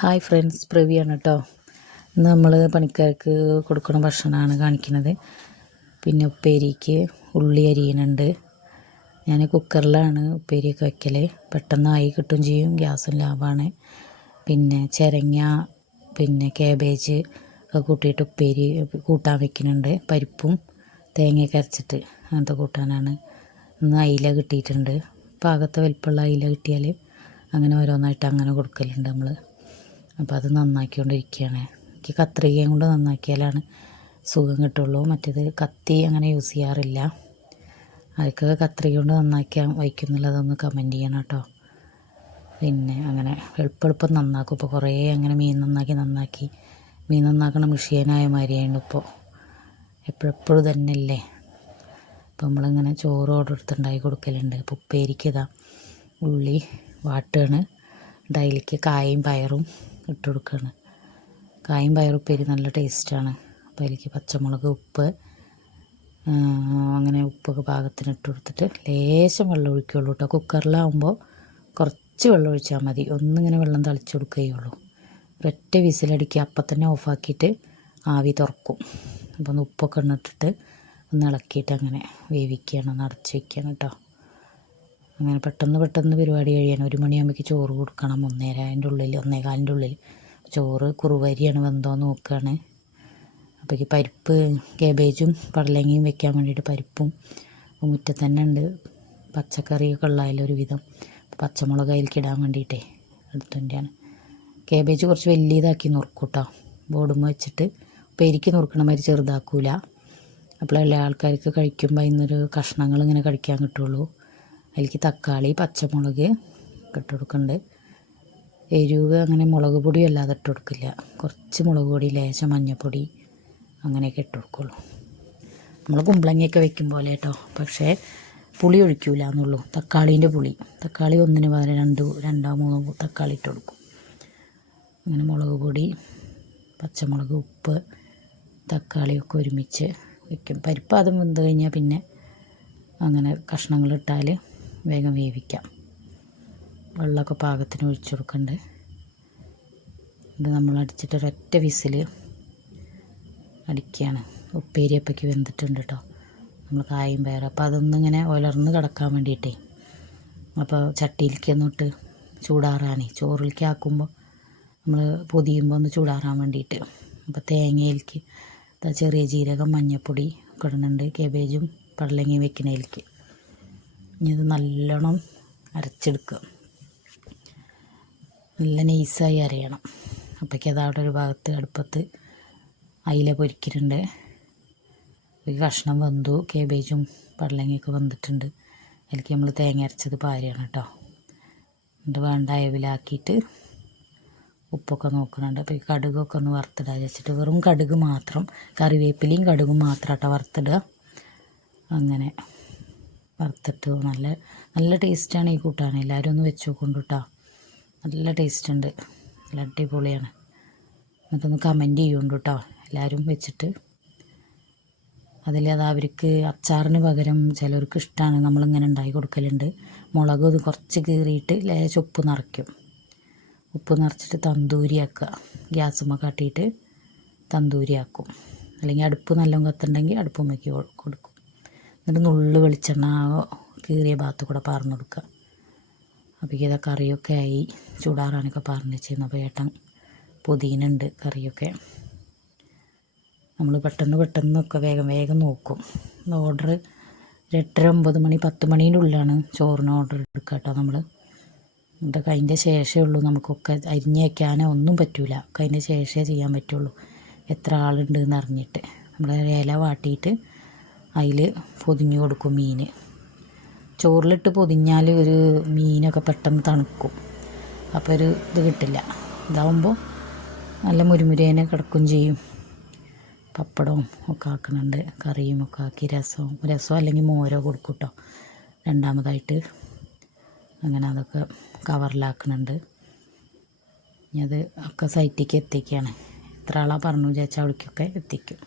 Hi friends, പ്രവിയാണ് കേട്ടോ. ഇന്ന് നമ്മൾ പണിക്കാർക്ക് കൊടുക്കുന്ന ഭക്ഷണമാണ് കാണിക്കുന്നത്. പിന്നെ ഉപ്പേരിക്ക് ഉള്ളി അരിയുന്നുണ്ട്. ഞാൻ കുക്കറിലാണ് ഉപ്പേരിയൊക്കെ വയ്ക്കൽ. പെട്ടെന്നായി കിട്ടും ചെയ്യും, ഗ്യാസും ലാഭമാണ്. പിന്നെ ചിരങ്ങ, പിന്നെ കാബേജ് ഒക്കെ കൂട്ടിയിട്ട് ഉപ്പേരി കൂട്ടാൻ വയ്ക്കുന്നുണ്ട്. പരിപ്പും തേങ്ങയൊക്കെ അരച്ചിട്ട് അങ്ങനത്തെ കൂട്ടാനാണ്. ഇന്ന് അയില കിട്ടിയിട്ടുണ്ട്. പാകത്തെ വലിപ്പമുള്ള അയില കിട്ടിയാൽ അങ്ങനെ ഓരോന്നായിട്ട് അങ്ങനെ കൊടുക്കലുണ്ട് നമ്മൾ. അപ്പോൾ അത് നന്നാക്കിക്കൊണ്ടിരിക്കുകയാണ്. എനിക്ക് കത്രികയും കൊണ്ട് നന്നാക്കിയാലാണ് സുഖം കിട്ടുള്ളൂ. മറ്റേത് കത്തി അങ്ങനെ യൂസ് ചെയ്യാറില്ല. അതൊക്കെ കത്രിക കൊണ്ട് നന്നാക്കിയാൽ വയ്ക്കുന്നുള്ളതൊന്ന് കമൻറ്റ് ചെയ്യണം കേട്ടോ. പിന്നെ അങ്ങനെ എളുപ്പം നന്നാക്കും. ഇപ്പോൾ കുറേ അങ്ങനെ മീൻ നന്നാക്കി മീൻ നന്നാക്കണ മെഷീനായ മാതിരിയാണ് ഇപ്പോൾ. എപ്പോഴും തന്നെയല്ലേ. അപ്പോൾ നമ്മളിങ്ങനെ ചോറ് ഓർഡർ എടുത്തുണ്ടാക്കി കൊടുക്കലുണ്ട്. അപ്പോൾ ഉപ്പേരിക്ക് ഇതാ ഉള്ളി വാട്ടുകയാണ്. ഡൈലിക്ക് കായും പയറും ഇട്ട് കൊടുക്കുകയാണ്. കായും പയറും ഉപ്പേരി നല്ല ടേസ്റ്റാണ്. അപ്പോൾ അതിലേക്ക് പച്ചമുളക്, ഉപ്പ്, അങ്ങനെ ഉപ്പൊക്കെ പാകത്തിന് ഇട്ട് കൊടുത്തിട്ട് ലേശം വെള്ളം ഒഴിക്കുകയുള്ളൂ കേട്ടോ. കുക്കറിലാവുമ്പോൾ കുറച്ച് വെള്ളം ഒഴിച്ചാൽ മതി. ഒന്നിങ്ങനെ വെള്ളം തളിച്ച് കൊടുക്കുകയുള്ളൂ. ഒരൊറ്റ വിസിലടിക്കുക, അപ്പം തന്നെ ഓഫാക്കിയിട്ട് ആവി തുറക്കും. അപ്പോൾ ഒന്ന് ഉപ്പൊക്കെ ഇട്ടിട്ട് ഒന്ന് ഇളക്കിയിട്ട് അങ്ങനെ വേവിക്കുകയാണ്, ഒന്ന് അടച്ച് വയ്ക്കുകയാണ് കേട്ടോ. അങ്ങനെ പെട്ടെന്ന് പരിപാടി കഴിയാൻ 1 മണിയാകുമ്പോഴേക്ക് ചോറ് കൊടുക്കണം. 1:15 ഉള്ളിൽ ചോറ് കുറുവരിയാണ്, വെന്തോന്ന് നോക്കുകയാണ്. അപ്പോഴേക്ക് പരിപ്പ്, കാബേജും പടലങ്ങയും വെക്കാൻ വേണ്ടിയിട്ട് പരിപ്പും മുറ്റത്ത് തന്നെ ഉണ്ട്. പച്ചക്കറിയൊക്കെ ഉള്ളതിൽ ഒരുവിധം പച്ചമുളക് അതിലേക്ക് ഇടാൻ വേണ്ടിയിട്ടേ എടുത്തുകൊണ്ടാണ്. കാബേജ് കുറച്ച് വലിയതാക്കി നുറുക്കും കേട്ടോ. ബോർഡുമ്മ വെച്ചിട്ട് ഉപ്പേരിക്ക് നുറുക്കണ മാതിരി ചെറുതാക്കൂല. അപ്പോഴല്ലേ ആൾക്കാർക്ക് കഴിക്കുമ്പോൾ അതിന്നൊരു കഷ്ണങ്ങൾ ഇങ്ങനെ കടിക്കാൻ കിട്ടുള്ളൂ. അതിലേക്ക് തക്കാളി, പച്ചമുളക് ഇട്ട് കൊടുക്കുന്നുണ്ട്. എരിവ് അങ്ങനെ മുളക് പൊടി അല്ലാതെ ഇട്ട് കൊടുക്കില്ല. കുറച്ച് മുളക് പൊടി, ലേശം മഞ്ഞൾപ്പൊടി അങ്ങനെയൊക്കെ ഇട്ട് കൊടുക്കുള്ളൂ. നമ്മൾ കുമ്പളങ്ങയൊക്കെ വെക്കും പോലെ കേട്ടോ. പക്ഷേ പുളി ഒഴിക്കില്ല എന്നുള്ളൂ. തക്കാളീൻ്റെ പുളി, തക്കാളി ഒന്നിന് പകരം രണ്ടോ മൂന്നോ തക്കാളി ഇട്ട് കൊടുക്കും. അങ്ങനെ മുളക് പൊടി, പച്ചമുളക്, ഉപ്പ്, തക്കാളിയൊക്കെ ഒരുമിച്ച് വയ്ക്കും. പരിപ്പ് അതും വെന്ത് കഴിഞ്ഞാൽ പിന്നെ അങ്ങനെ കഷ്ണങ്ങളിട്ടാൽ വേഗം വേവിക്കാം. വെള്ളമൊക്കെ പാകത്തിന് ഒഴിച്ചു കൊടുക്കണ്ട്. ഇത് നമ്മൾ അടിച്ചിട്ട് ഒരൊറ്റ വിസിൽ അടിക്കുകയാണ്. ഉപ്പേരി അപ്പയ്ക്ക് വെന്തിട്ടുണ്ട് കേട്ടോ. നമ്മൾ കായും പയറും അപ്പോൾ അതൊന്നിങ്ങനെ ഉലർന്ന് കിടക്കാൻ വേണ്ടിയിട്ടേ. അപ്പോൾ ചട്ടിയിലേക്ക് ഒന്നിട്ട് ചൂടാറാനേ, ചോറിലേക്ക് ആക്കുമ്പോൾ നമ്മൾ പൊതിയുമ്പോൾ ഒന്ന് ചൂടാറാൻ വേണ്ടിയിട്ട്. അപ്പോൾ തേങ്ങയിലേക്ക് ചെറിയ ജീരകം, മഞ്ഞൾപ്പൊടി ഒക്കെ ഇടുന്നുണ്ട്. കാബേജും പടലങ്ങയും വെക്കുന്നതിലേക്ക് ഇനി ഇത് നല്ലോണം അരച്ചെടുക്കുക. നല്ല നൈസായി അരയണം. അപ്പോഴേക്ക് അതവിടെ ഒരു ഭാഗത്ത് അടുപ്പത്ത് അയില പൊരിക്കുന്നുണ്ട്. ഒരു കഷ്ണം വെന്തു. കാബേജും പടലങ്ങയൊക്കെ വെന്തിട്ടുണ്ട്. അതിലേക്ക് നമ്മൾ തേങ്ങ അരച്ചത് പാരയാണ് കേട്ടോ. എന്നിട്ട് വേണ്ട അയവിലാക്കിയിട്ട് ഉപ്പൊക്കെ നോക്കുന്നുണ്ട്. അപ്പോൾ ഈ കടുകൊക്കെ ഒന്ന് വറുത്തിടുക വെച്ചിട്ട്, വെറും കടുക് മാത്രം, കറിവേപ്പിലയും കടുകും മാത്രം കേട്ടോ വറുത്തിടുക. അങ്ങനെ വറുത്തിട്ട് നല്ല ടേസ്റ്റാണ് ഈ കൂട്ടാൻ. എല്ലാവരും ഒന്ന് വെച്ച് നോക്കൊണ്ട് കേട്ടോ. നല്ല ടേസ്റ്റ് ഉണ്ട്, നല്ല അടിപൊളിയാണ്. എന്നിട്ടൊന്ന് കമൻറ്റ് ചെയ്യുന്നുണ്ട് കേട്ടോ എല്ലാവരും വെച്ചിട്ട്. അതിലത് അവർക്ക് അച്ചാറിന് പകരം ചിലർക്ക് ഇഷ്ടമാണ്, നമ്മളിങ്ങനെ ഉണ്ടാക്കി കൊടുക്കലുണ്ട്. മുളക് ഇത് കുറച്ച് കീറിയിട്ട് ലേശം ഉപ്പ് നിറയ്ക്കും. ഉപ്പ് നിറച്ചിട്ട് തന്തൂരി ആക്കുക. ഗ്യാസുമ്മ കാട്ടിയിട്ട് തന്തൂരി ആക്കും. അല്ലെങ്കിൽ അടുപ്പ് നല്ലോണം കത്തുണ്ടെങ്കിൽ അടുപ്പുമ്മയ്ക്ക് കൊടുക്കും. എന്നിട്ട് നുള്ളു വെളിച്ചെണ്ണ കീറിയ ഭാഗത്ത് കൂടെ പാർന്ന് കൊടുക്കുക. അപ്പോൾ ഇതാ കറിയൊക്കെ ആയി, ചൂടാറാനൊക്കെ പാർന്ന് വെച്ചിരുന്നു. അപ്പോൾ ഏട്ടൻ പുതിനുണ്ട് കറിയൊക്കെ. നമ്മൾ പെട്ടെന്നൊക്കെ വേഗം നോക്കും. ഓർഡർ 8:30 9 മണി 10 മണീൻ്റെ ഉള്ളിലാണ് ചോറിന് ഓർഡർ എടുക്കുക കേട്ടോ നമ്മൾ. എന്നിട്ട് അതിൻ്റെ ശേഷമേ ഉള്ളൂ നമുക്കൊക്കെ അരിഞ്ഞ് വയ്ക്കാനോ ഒന്നും പറ്റില്ല. അതിൻ്റെ ശേഷമേ ചെയ്യാൻ പറ്റുള്ളൂ, എത്ര ആളുണ്ടെന്ന് അറിഞ്ഞിട്ട്. നമ്മൾ ഇല വാട്ടിയിട്ട് അതിൽ പൊതിഞ്ഞ് കൊടുക്കും മീൻ. ചോറിലിട്ട് പൊതിഞ്ഞാൽ ഒരു മീനൊക്കെ പെട്ടെന്ന് തണുക്കും. അപ്പോൾ ഒരു ഇത് കിട്ടില്ല. ഇതാവുമ്പോൾ നല്ല മുരുമുരേനെ കിടക്കും ചെയ്യും. പപ്പടവും ഒക്കെ ആക്കുന്നുണ്ട്, കറിയും ഒക്കെ ആക്കി, രസം അല്ലെങ്കിൽ മോരോ കൊടുക്കും കേട്ടോ രണ്ടാമതായിട്ട്. അങ്ങനെ അതൊക്കെ കവറിലാക്കുന്നുണ്ട്. ഇനി അത് ഒക്കെ സൈറ്റിലേക്ക് എത്തിക്കുകയാണ്. എത്ര ആളാണ് പറഞ്ഞു വിചാരിച്ചാൽ അവിടേക്കൊക്കെ എത്തിക്കും.